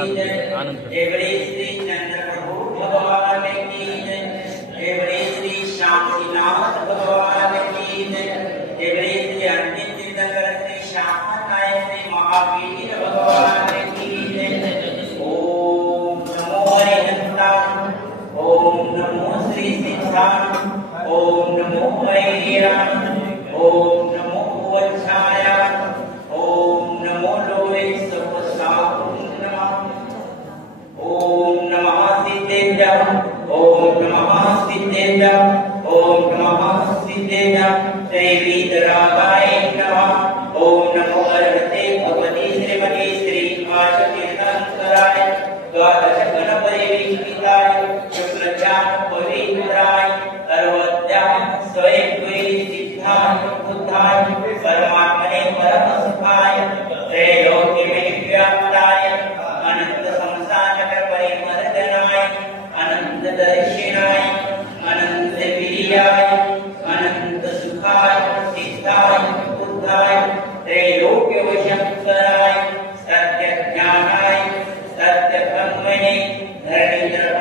जय आनंद जय बड़े श्री चंद्र प्रभु भगवान की जय जय बड़े श्री शांतिनाथ भगवान की जय जय बड़े श्री अंतिम तीर्थंकर श्री श्यामनाय श्री महावीर भगवान की जय ओम नमो हरिहंताय ओम नमो श्री सिद्धाय ओम नमो वैराय ओम नमो वच्छाय ओम नमो लोहे सपसाहुं नमः ओम नमः सिद्धेभ्यः ओम नमः सिद्धेभ्यः ओम नमः सिद्धेभ्यः जय वीतरागाय नमः ओम नमो अर्हते भगवते श्रीमते श्री आशतीर्थंकराय द्वादश गणपति विष्णुताय शुक्लज्ञान पवित्राय सर्वज्ञान स्वयं सिद्धाय बुद्धाय परमात्मने परमसुखाय त्रैलोक्य में व्याप्ताय अनंत संसार परिमर्दनाय अनंत दर्शनाय अनंत वीर्याय अनंत सुखाय सिद्धाय बुद्धाय त्रैलोक्य वशंकराय सत्य ज्ञानाय सत्य ब्रह्मणे धरणीधर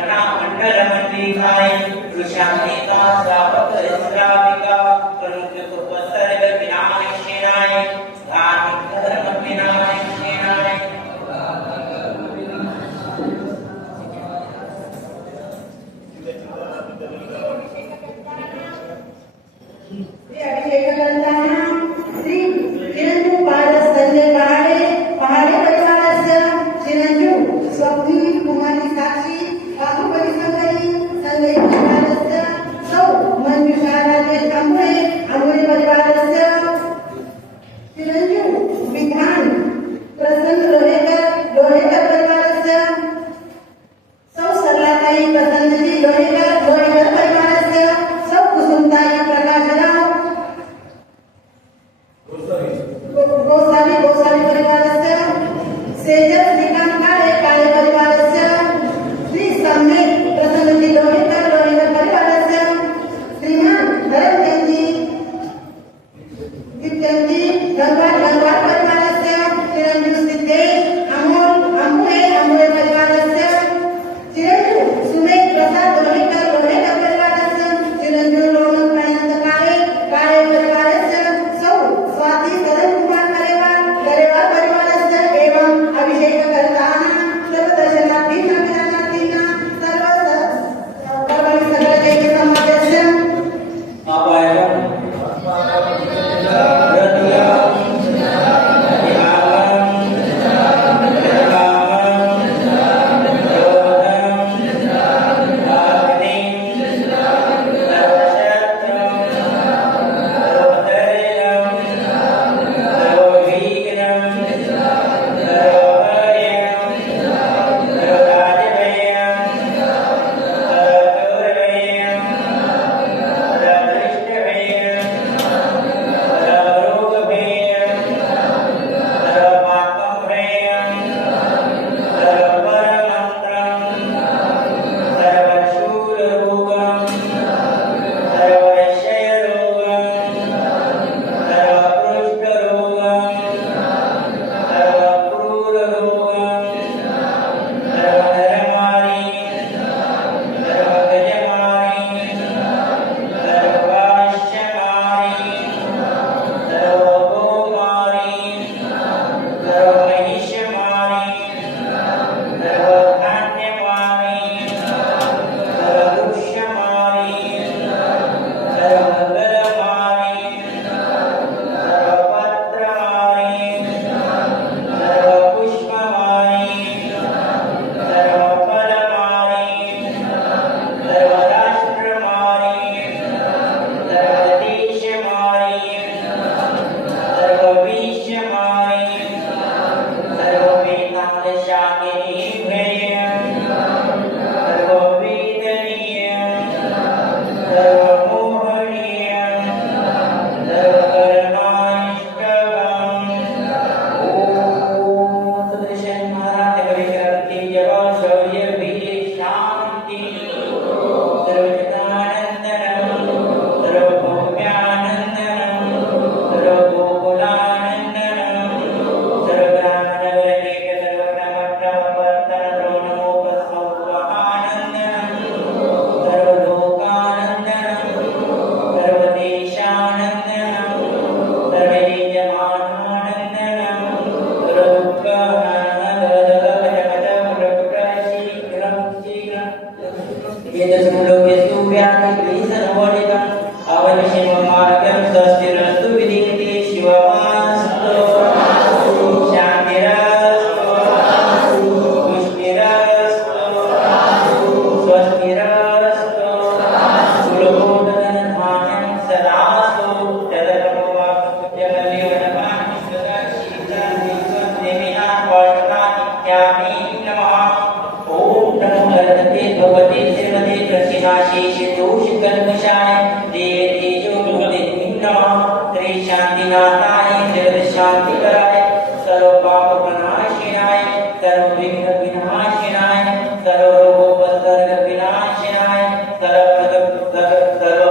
समर्पयामि नमः। ओम नमो भगवते भगवते श्रीमते प्रतिमाशेष दोष कल्मषाय देवते जो भगवते नमः। श्री शांतिनाथाय जगत शांति कराय सर्व पाप प्रणाशिनाय सर्व विघ्न विनाशिनाय सर्व रोगोपसर्ग विनाशिनाय सर्व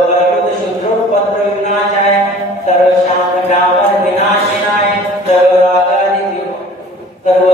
परलोक शत्रुपद्र विनाशाय सर्व शांत डावर विनाशिनाय सर्व रागादि सर्व